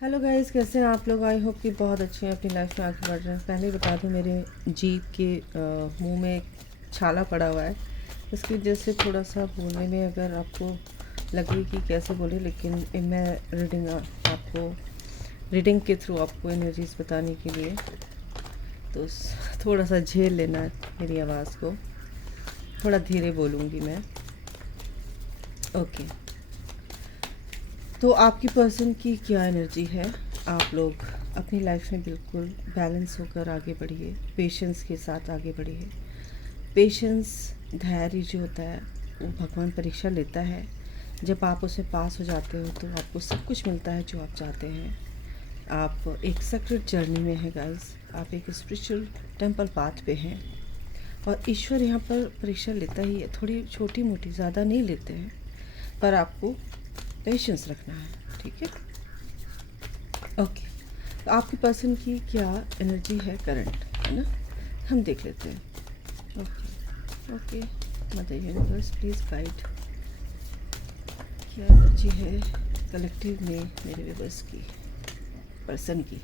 Hello guys, कैसे हैं आप लोग। आई होप कि बहुत अच्छे हैं, अपनी लाइफ में आगे बढ़ रहे हैं। पहले ही बता दूं, मेरे जीभ के मुंह में एक छाला पड़ा हुआ है। इसकी वजह से थोड़ा सा बोलने में अगर आपको लगे कि कैसे बोले, लेकिन मैं रीडिंग के थ्रू आपको एनर्जीज बताने के लिए तो थोड़ा सा झेल लेना है मेरी आवाज़ को। थोड़ा धीरे बोलूँगी मैं। ओके, तो आपकी पर्सन की क्या एनर्जी है। आप लोग अपनी लाइफ में बिल्कुल बैलेंस होकर आगे बढ़िए, पेशेंस के साथ आगे बढ़िए। पेशेंस, धैर्य जो होता है वो भगवान परीक्षा लेता है। जब आप उसे पास हो जाते हो तो आपको सब कुछ मिलता है जो आप चाहते हैं। आप एक सेक्रेट जर्नी में हैं गाइस, आप एक स्पिरिचुअल टेंपल पाथ पे हैं और ईश्वर यहाँ पर परीक्षा लेता ही है। थोड़ी छोटी मोटी, ज़्यादा नहीं लेते हैं, पर आपको पेशेंस रखना है। ठीक है, ओके। तो आपकी पर्सन की क्या एनर्जी है करंट, है ना, हम देख लेते हैं। Okay okay, mother universe please guide, क्या एनर्जी है कलेक्टिव में मेरे व्यूअर्स की, पर्सन की।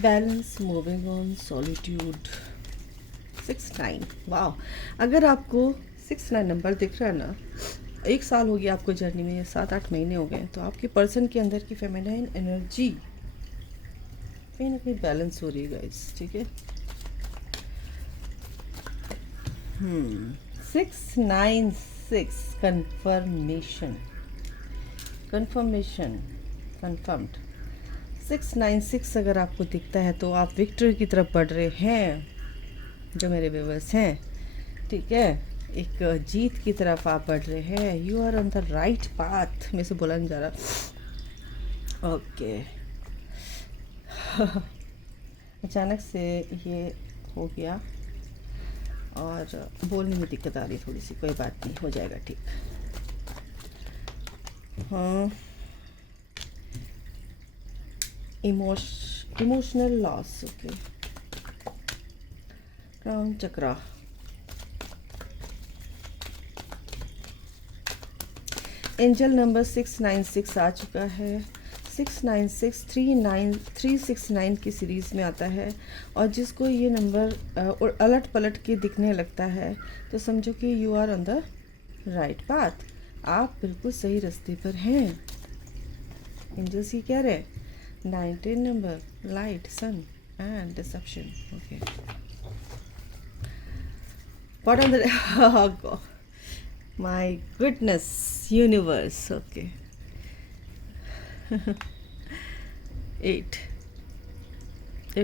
Balance, moving on, solitude, 6-9। वाह, अगर आपको 6-9 नंबर दिख रहा है ना, 1 साल हो गया आपको जर्नी में, 7-8 महीने हो गए, तो आपके पर्सन के अंदर की फेमिनाइन एनर्जी कहीं ना कहीं बैलेंस हो रही है गाइस। ठीक है, 696 कंफर्मेशन, कंफर्म्ड। 696 अगर आपको दिखता है तो आप विक्ट्री की तरफ बढ़ रहे हैं, जो मेरे व्यूअर्स हैं। ठीक है, एक जीत की तरफ आप बढ़ रहे हैं। You are on the right path, में से बोला नहीं जा रहा। ओके अचानक से ये हो गया और बोलने में दिक्कत आ रही थोड़ी सी, कोई बात नहीं, हो जाएगा ठीक। हाँ, इमोशनल लॉस। ओके, क्राउन चक्रा, एंजल नंबर 696 आ चुका है। 696 369 की सीरीज़ में आता है, और जिसको ये नंबर और अलट पलट के दिखने लगता है तो समझो कि you are on the right path, आप बिल्कुल सही रास्ते पर हैं। एंजल्स ये कह रहे 19 number, light, sun and deception. Okay, what are the my goodness universe. Okay, 8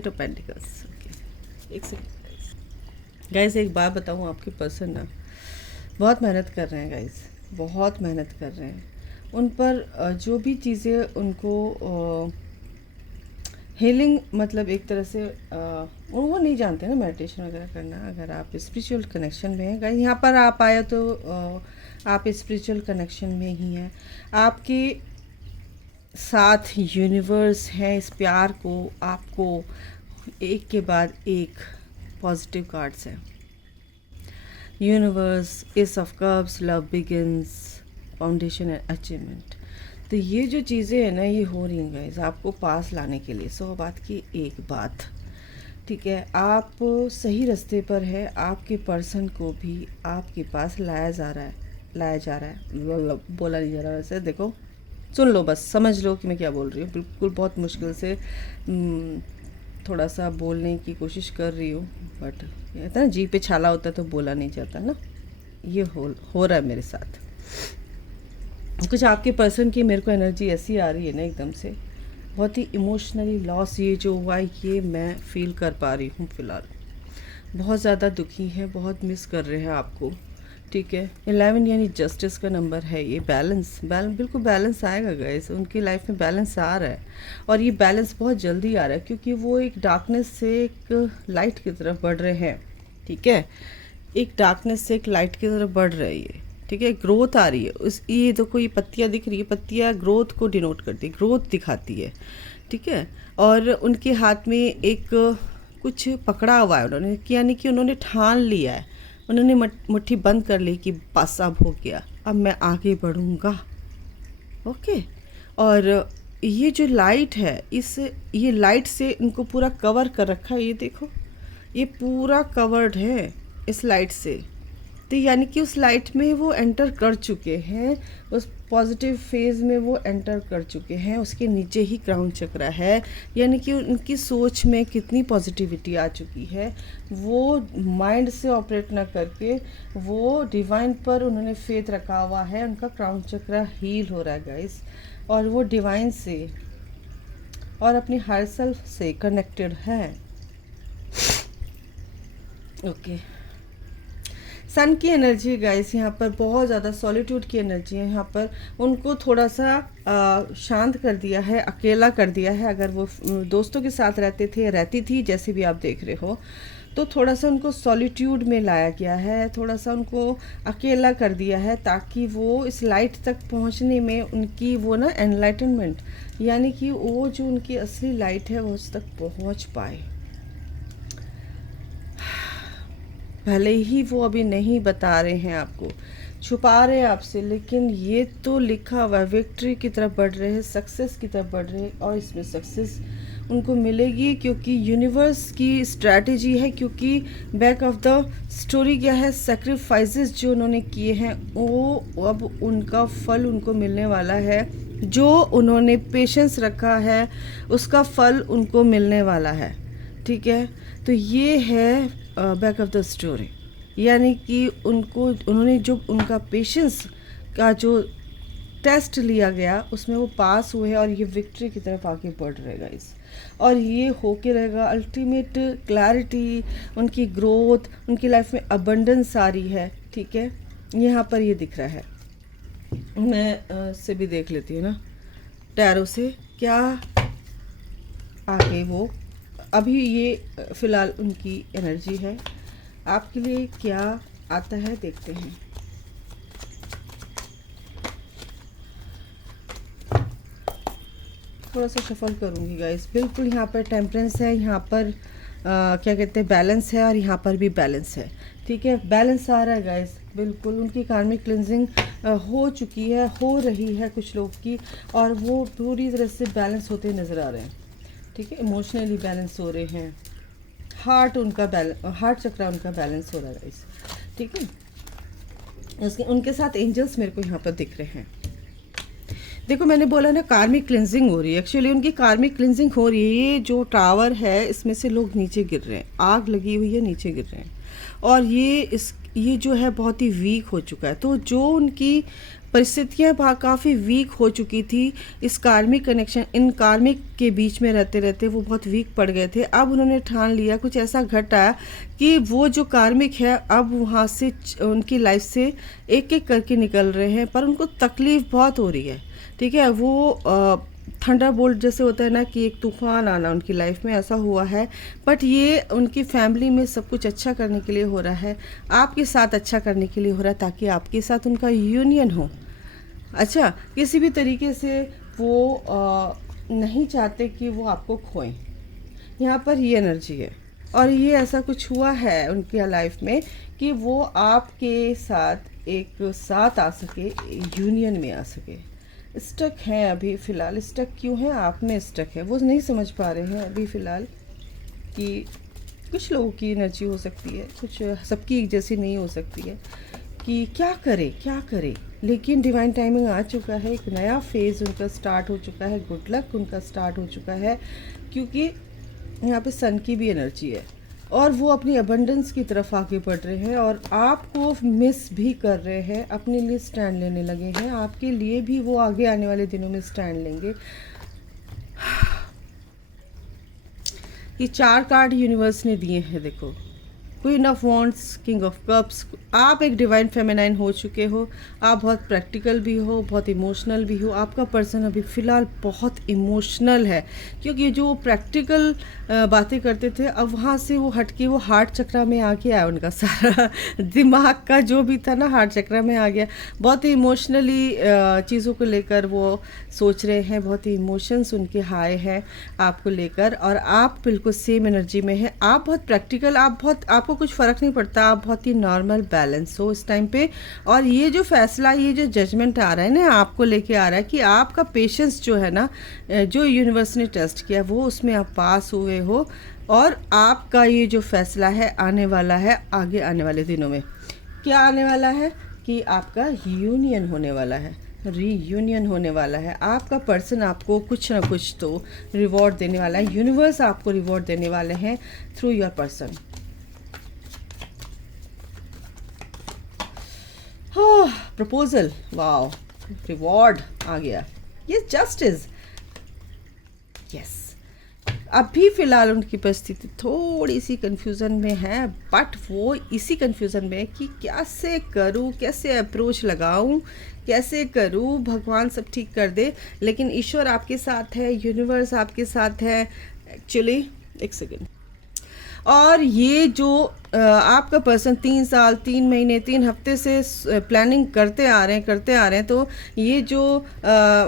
of pentacles. Okay, एक सेकंड गाइस, एक बात बताऊँ, आपके पर्सन ना बहुत मेहनत कर रहे हैं गाइस, बहुत मेहनत कर रहे हैं। उन पर जो भी चीज़ें उनको हीलिंग, मतलब एक तरह से वो नहीं जानते ना मेडिटेशन वगैरह करना। अगर आप स्पिरिचुअल कनेक्शन में हैं गाइस, यहाँ पर आप आए तो आप स्पिरिचुअल कनेक्शन में ही हैं। आपके साथ यूनिवर्स है इस प्यार को आपको एक के बाद एक पॉजिटिव कार्ड्स हैं। Universe, S of cups, love begins, foundation and achievement. तो ये जो चीज़ें हैं ना, ये हो रही हैं गाइस आपको पास लाने के लिए। 100 बात की एक बात। ठीक है, आप सही रास्ते पर है, आपके पर्सन को भी आपके पास लाया जा रहा है। बोला नहीं जा रहा वैसे, देखो सुन लो, बस समझ लो कि मैं क्या बोल रही हूँ। बिल्कुल बहुत मुश्किल से थोड़ा सा बोलने की कोशिश कर रही हूँ, बट कहता है ना, जी पे छाला होता है तो बोला नहीं जाता ना। ये हो रहा है मेरे साथ। कुछ आपके पर्सन की मेरे को एनर्जी ऐसी आ रही है ना, एकदम से बहुत ही इमोशनली लॉस ये जो हुआ है, ये मैं फील कर पा रही हूँ फ़िलहाल। बहुत ज़्यादा दुखी हैं, बहुत मिस कर रहे हैं आपको। ठीक है, 11 यानी जस्टिस का नंबर है ये। बैलेंस बिल्कुल बैलेंस आएगा गाइस, उनकी लाइफ में बैलेंस आ रहा है, और ये बैलेंस बहुत जल्दी आ रहा है, क्योंकि वो एक डार्कनेस से एक लाइट की तरफ बढ़ रहे हैं। ठीक है, एक डार्कनेस से एक लाइट की तरफ बढ़ रही है। ठीक है, ग्रोथ आ रही है। उस ये देखो, ये पत्तियाँ दिख रही है, पत्तियाँ ग्रोथ को डिनोट करती है, ग्रोथ दिखाती है। ठीक है, और उनके हाथ में एक कुछ पकड़ा हुआ है उन्होंने, यानी कि उन्होंने ठान लिया है उन्होंने मुट्ठी बंद कर ली कि बस अब हो गया, अब मैं आगे बढ़ूँगा। ओके। और ये जो लाइट है, इस ये लाइट से इनको पूरा कवर कर रखा है, ये देखो ये पूरा कवर्ड है इस लाइट से। तो यानी कि उस लाइट में वो एंटर कर चुके हैं, उस पॉजिटिव फेज़ में वो एंटर कर चुके हैं। उसके नीचे ही क्राउन चक्र है, यानी कि उनकी सोच में कितनी पॉजिटिविटी आ चुकी है। वो माइंड से ऑपरेट ना करके वो डिवाइन पर उन्होंने फेथ रखा हुआ है। उनका क्राउन चक्र हील हो रहा है गाइस, और वो डिवाइन से और अपनी हायर सेल्फ से कनेक्टेड है। ओके। सन की एनर्जी गाइस यहाँ पर बहुत ज़्यादा सॉलिट्यूड की एनर्जी है। यहाँ पर उनको थोड़ा सा शांत कर दिया है, अकेला कर दिया है। अगर वो दोस्तों के साथ रहते थे, रहती थी, जैसे भी आप देख रहे हो, तो थोड़ा सा उनको सॉलिट्यूड में लाया गया है, थोड़ा सा उनको अकेला कर दिया है, ताकि वो इस लाइट तक पहुँचने में उनकी वो ना एनलाइटनमेंट, यानी कि वो जो उनकी असली लाइट है वो उस तक पहुँच पाए। भले ही वो अभी नहीं बता रहे हैं आपको, छुपा रहे हैं आपसे, लेकिन ये तो लिखा हुआ है, विक्ट्री की तरफ बढ़ रहे हैं, सक्सेस की तरफ बढ़ रहे हैं, और इसमें सक्सेस उनको मिलेगी, क्योंकि यूनिवर्स की स्ट्रैटेजी है। क्योंकि बैक ऑफ द स्टोरी क्या है, सेक्रीफाइसेस जो उन्होंने किए हैं वो अब उनका फल उनको मिलने वाला है। जो उन्होंने पेशेंस रखा है उसका फल उनको मिलने वाला है। ठीक है, तो ये है बैक ऑफ द स्टोरी, यानी कि उन्होंने जो उनका पेशेंस का जो टेस्ट लिया गया उसमें वो पास हुए, और ये विक्ट्री की तरफ आगे बढ़ रहेगा इस, और ये होके रहेगा अल्टीमेट क्लैरिटी, उनकी ग्रोथ, उनकी लाइफ में अबंडेंस आ रही है। ठीक है, यहाँ पर ये दिख रहा है। मैं से भी देख लेती हूँ ना टैरो से क्या आगे वो अभी ये फ़िलहाल उनकी एनर्जी है। आपके लिए क्या आता है देखते हैं। थोड़ा सा शफल करूँगी गाइस। बिल्कुल यहाँ पर टेम्परेंस है, यहाँ पर क्या कहते हैं बैलेंस है, और यहाँ पर भी बैलेंस है। ठीक है, बैलेंस आ रहा है गाइस। बिल्कुल उनकी कार्मिक क्लिनजिंग हो चुकी है, हो रही है कुछ लोग की, और वो पूरी तरह से बैलेंस होते नज़र आ रहे हैं। ठीक है, इमोशनली बैलेंस हो रहे हैं, हार्ट चक्र उनका बैलेंस हो रहा है गाइस। ठीक है, उनके साथ एंजल्स मेरे को यहाँ पर दिख रहे हैं। देखो मैंने बोला ना कार्मिक क्लिनजिंग हो रही है, एक्चुअली उनकी कार्मिक क्लिनजिंग हो रही है। ये जो टावर है इसमें से लोग नीचे गिर रहे हैं, आग लगी हुई है, नीचे गिर रहे हैं, और ये जो है बहुत ही वीक हो चुका है। तो जो उनकी परिस्थितियाँ काफ़ी वीक हो चुकी थी, इस कार्मिक कनेक्शन, इन कार्मिक के बीच में रहते रहते वो बहुत वीक पड़ गए थे। अब उन्होंने ठान लिया, कुछ ऐसा घटा कि वो जो कार्मिक है अब वहाँ से उनकी लाइफ से एक एक करके निकल रहे हैं, पर उनको तकलीफ़ बहुत हो रही है। ठीक है, वो थंडर बोल्ट जैसे होता है ना कि एक तूफान आना उनकी लाइफ में, ऐसा हुआ है। बट ये उनकी फैमिली में सब कुछ अच्छा करने के लिए हो रहा है, आपके साथ अच्छा करने के लिए हो रहा है, ताकि आपके साथ उनका यूनियन हो। अच्छा, किसी भी तरीके से वो नहीं चाहते कि वो आपको खोएं। यहाँ पर ये एनर्जी है, और ये ऐसा कुछ हुआ है उनकी लाइफ में कि वो आपके साथ एक साथ आ सके, यूनियन में आ सके। स्टक हैं अभी फ़िलहाल। स्टक क्यों है? आप में स्टक है, वो नहीं समझ पा रहे हैं अभी फ़िलहाल कि कुछ लोगों की एनर्जी हो सकती है, कुछ सबकी एक जैसी नहीं हो सकती है कि क्या करे। लेकिन डिवाइन टाइमिंग आ चुका है, एक नया फेज़ उनका स्टार्ट हो चुका है, गुड लक उनका स्टार्ट हो चुका है, क्योंकि यहाँ पे सन की भी एनर्जी है, और वो अपनी अबंडेंस की तरफ आगे बढ़ रहे हैं, और आपको मिस भी कर रहे हैं, अपने लिए स्टैंड लेने लगे हैं। आपके लिए भी वो आगे आने वाले दिनों में स्टैंड लेंगे। ये 4 कार्ड यूनिवर्स ने दिए हैं, देखो, queen of wands, king of cups. आप एक डिवाइन फेमिनाइन हो चुके हो, आप बहुत प्रैक्टिकल भी हो, बहुत इमोशनल भी हो। आपका पर्सन अभी फ़िलहाल बहुत इमोशनल है, क्योंकि जो प्रैक्टिकल बातें करते थे अब वहाँ से वो हट के वो हार्ट चक्र में आ गया, उनका सारा दिमाग का जो भी था ना हार्ट चक्र में आ गया। बहुत ही इमोशनली चीज़ों को लेकर वो सोच रहे हैं, बहुत ही इमोशंस उनके हाई हैं आपको लेकर, और आप बिल्कुल सेम एनर्जी में है। आप बहुत प्रैक्टिकल, आपको आपको कुछ फ़र्क नहीं पड़ता, आप बहुत ही नॉर्मल बैलेंस हो इस टाइम पे। और ये जो फैसला, ये जो जजमेंट आ रहा है ना, आपको लेके आ रहा है कि आपका पेशेंस जो है ना, जो यूनिवर्स ने टेस्ट किया वो उसमें आप पास हुए हो। और आपका ये जो फैसला है आने वाला है आगे आने वाले दिनों में। क्या आने वाला है कि आपका यूनियन होने वाला है, रीयूनियन होने वाला है। आपका पर्सन आपको कुछ ना कुछ तो रिवॉर्ड देने वाला है, यूनिवर्स आपको रिवॉर्ड देने वाले हैं through your person. Proposal, wow, reward आ गया, ये जस्टिस, यस। अभी फ़िलहाल उनकी परिस्थिति थोड़ी सी कन्फ्यूज़न में है, बट वो इसी कन्फ्यूज़न में है कि कैसे करूँ, कैसे अप्रोच लगाऊँ, कैसे करूँ, भगवान सब ठीक कर दे। लेकिन ईश्वर आपके साथ है, यूनिवर्स आपके साथ है। एक्चुअली एक सेकेंड। और ये जो आपका पर्सन 3 साल 3 महीने 3 हफ्ते से प्लानिंग करते आ रहे हैं, तो ये जो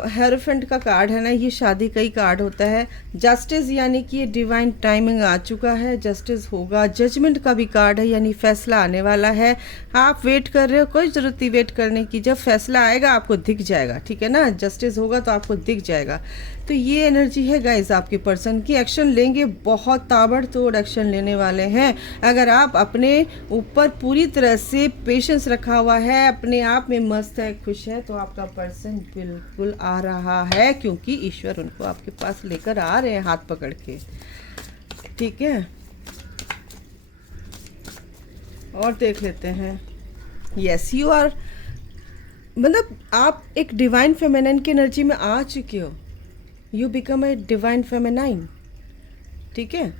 हेरोफेंट का कार्ड है ना, ये शादी का ही कार्ड होता है। जस्टिस यानी कि ये डिवाइन टाइमिंग आ चुका है, जस्टिस होगा। जजमेंट का भी कार्ड है, यानी फैसला आने वाला है। आप वेट कर रहे हो, कोई ज़रूरत नहीं वेट करने की, जब फैसला आएगा आपको दिख जाएगा, ठीक है ना, जस्टिस होगा तो आपको दिख जाएगा। तो ये एनर्जी है गाइस आपके पर्सन की। एक्शन लेंगे, बहुत ताबड़तोड़ एक्शन लेने वाले हैं। अगर आप अपने ऊपर पूरी तरह से पेशेंस रखा हुआ है, अपने आप में मस्त है, खुश है, तो आपका पर्सन बिल्कुल आ रहा है, क्योंकि ईश्वर उनको आपके पास लेकर आ रहे हैं हाथ पकड़ के, ठीक है। और देख लेते हैं। यस, यू आर, मतलब आप एक डिवाइन फेमिनिन की एनर्जी में आ चुके हो। You become a divine feminine, ठीक है।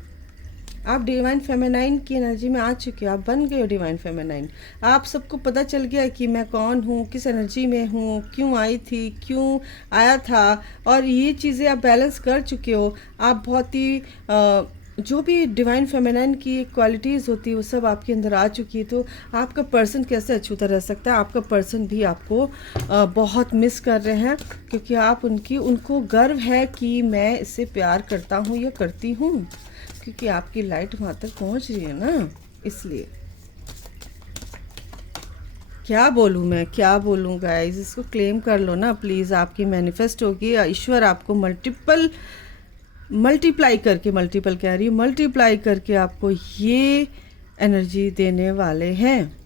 आप डिवाइन फेमिनाइन की एनर्जी में आ चुके हो, आप बन गए हो डिवाइन फेमिनाइन। आप सबको पता चल गया कि मैं कौन हूँ, किस एनर्जी में हूँ, क्यों आई थी, क्यों आया था, और ये चीज़ें आप बैलेंस कर चुके हो। आप बहुत ही जो भी डिवाइन फेमिनाइन की क्वालिटीज़ होती है वो सब आपके अंदर आ चुकी है। तो आपका पर्सन कैसे अछूता रह सकता है? आपका पर्सन भी आपको बहुत मिस कर रहे हैं, क्योंकि आप उनको गर्व है कि मैं इससे प्यार करता हूँ या करती हूँ, क्योंकि आपकी लाइट वहाँ तक पहुँच रही है ना, इसलिए। क्या बोलूँ मैं, क्या बोलूँ गाइस, इसको क्लेम कर लो ना प्लीज़। आपकी मैनिफेस्ट होगी, ईश्वर आपको मल्टीप्लाई करके आपको ये एनर्जी देने वाले हैं।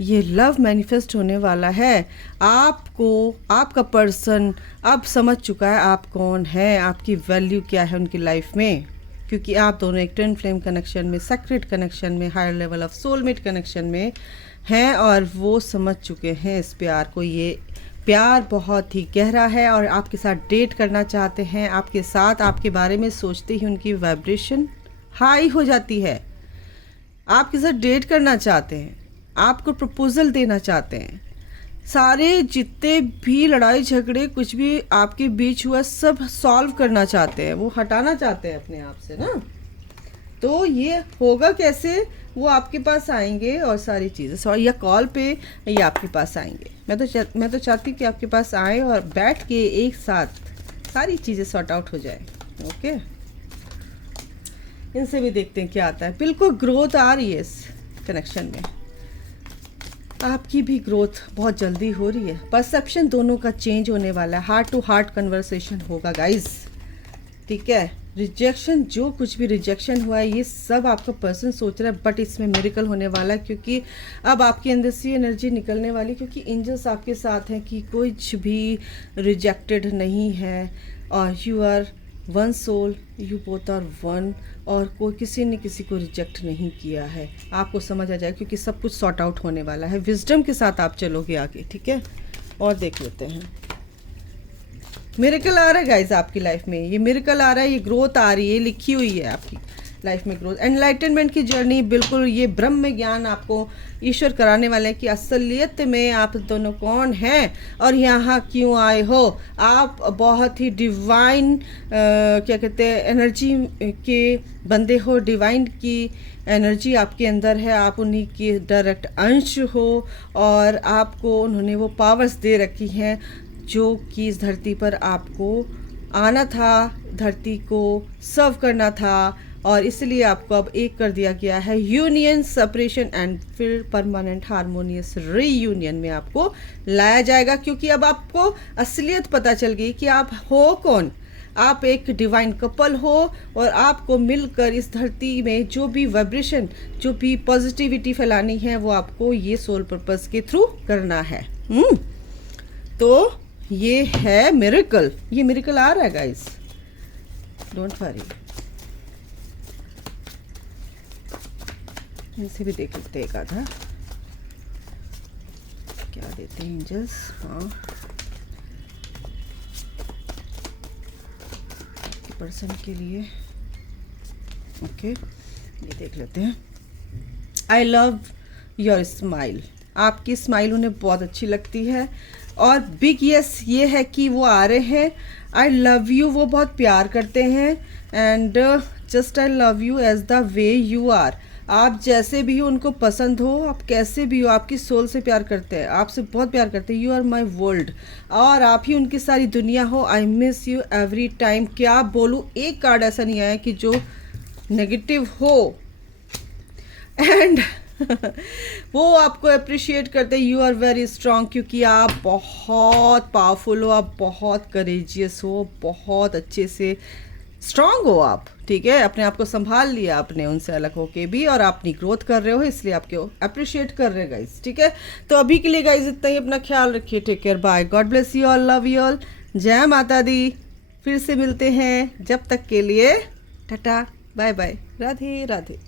ये लव मैनिफेस्ट होने वाला है। आपको आपका पर्सन अब समझ चुका है आप कौन है, आपकी वैल्यू क्या है उनकी लाइफ में, क्योंकि आप दोनों एक ट्विन फ्लेम कनेक्शन में, सेक्रेट कनेक्शन में, higher level of soulmate connection में हैं, और वो समझ चुके हैं इस प्यार को। ये प्यार बहुत ही गहरा है और आपके साथ डेट करना चाहते हैं। आपके साथ, आपके बारे में सोचते ही उनकी वाइब्रेशन हाई हो जाती है। आपके साथ डेट करना चाहते हैं, आपको प्रपोजल देना चाहते हैं। सारे जितने भी लड़ाई झगड़े कुछ भी आपके बीच हुआ सब सॉल्व करना चाहते हैं, वो हटाना चाहते हैं अपने आप से ना। तो ये होगा कैसे? वो आपके पास आएंगे और सारी चीज़ें, या कॉल पे या आपके पास आएंगे। मैं तो चाहती हूँ कि आपके पास आए और बैठ के एक साथ सारी चीज़ें सॉर्ट आउट हो जाए। ओके, इनसे भी देखते हैं क्या आता है। बिल्कुल ग्रोथ आ रही है इस कनेक्शन में, आपकी भी ग्रोथ बहुत जल्दी हो रही है। परसेप्शन दोनों का चेंज होने वाला है, हार्ट टू हार्ट कन्वर्सेशन होगा गाइस, ठीक है। रिजेक्शन, जो कुछ भी रिजेक्शन हुआ है, ये सब आपका पर्सन सोच रहा है, बट इसमें मिरेकल होने वाला है, क्योंकि अब आपके अंदर से एनर्जी निकलने वाली, क्योंकि एंजल्स आपके साथ हैं कि कुछ भी रिजेक्टेड नहीं है। और you are one soul, you both are one, और कोई किसी ने किसी को रिजेक्ट नहीं किया है। आपको समझ आ जाए, क्योंकि सब कुछ सॉर्ट आउट होने वाला है। विजडम के साथ आप चलोगे आगे, ठीक है। और देख लेते हैं, मिरेकल आ रहा है गाइस आपकी लाइफ में, ये मिरेकल आ रहा है, ये ग्रोथ आ रही है, लिखी हुई है आपकी लाइफ में ग्रोथ, एनलाइटनमेंट की जर्नी। बिल्कुल ये ब्रह्म ज्ञान आपको ईश्वर कराने वाले हैं कि असलियत में आप दोनों कौन हैं और यहाँ क्यों आए हो। आप बहुत ही डिवाइन क्या कहते हैं, एनर्जी के बंदे हो, डिवाइन की एनर्जी आपके अंदर है, आप उन्हीं के डायरेक्ट अंश हो, और आपको उन्होंने वो पावर्स दे रखी हैं जो कि इस धरती पर आपको आना था, धरती को सर्व करना था, और इसलिए आपको अब एक कर दिया गया है यूनियन, सेपरेशन एंड फिर परमानेंट हारमोनियस रीयूनियन में आपको लाया जाएगा, क्योंकि अब आपको असलियत पता चल गई कि आप हो कौन। आप एक डिवाइन कपल हो और आपको मिलकर इस धरती में जो भी वाइब्रेशन, जो भी पॉजिटिविटी फैलानी है वो आपको ये सोल पर्पस के थ्रू करना है। तो ये है मिरेकल, ये मिरेकल आ रहा है गाइस, डोंट वरी। इसे भी देख लेते हैं एक आधा, क्या देते हैं एंजल्स। हाँ, पर्सन के लिए ओके, ये देख लेते हैं। आई लव योर स्माइल, आपकी स्माइल उन्हें बहुत अच्छी लगती है। और बिग यस ये है कि वो आ रहे हैं। आई लव यू, वो बहुत प्यार करते हैं। And just I love you as the way you are, आप जैसे भी हो उनको पसंद हो, आप कैसे भी हो, आपकी सोल से प्यार करते हैं, आपसे बहुत प्यार करते हैं। यू आर माई वर्ल्ड, और आप ही उनकी सारी दुनिया हो। I miss you every time. क्या बोलूँ, एक कार्ड ऐसा नहीं आया कि जो नेगेटिव हो। एंड वो आपको अप्रिशिएट करते हैं। यू आर वेरी स्ट्रांग, क्योंकि आप बहुत पावरफुल हो, आप बहुत करेजियस हो, बहुत अच्छे से स्ट्रांग हो आप, ठीक है। अपने आप को संभाल लिया आपने उनसे अलग होके भी, और आप अपनी ग्रोथ कर रहे हो, इसलिए आपको अप्रिशिएट कर रहे हैं गाइज, ठीक है। तो अभी के लिए गाइज इतना ही, अपना ख्याल रखिए, take care, bye, God bless you all, love you all, जय माता दी। फिर से मिलते हैं, जब तक के लिए tata bye bye, Radhe Radhe.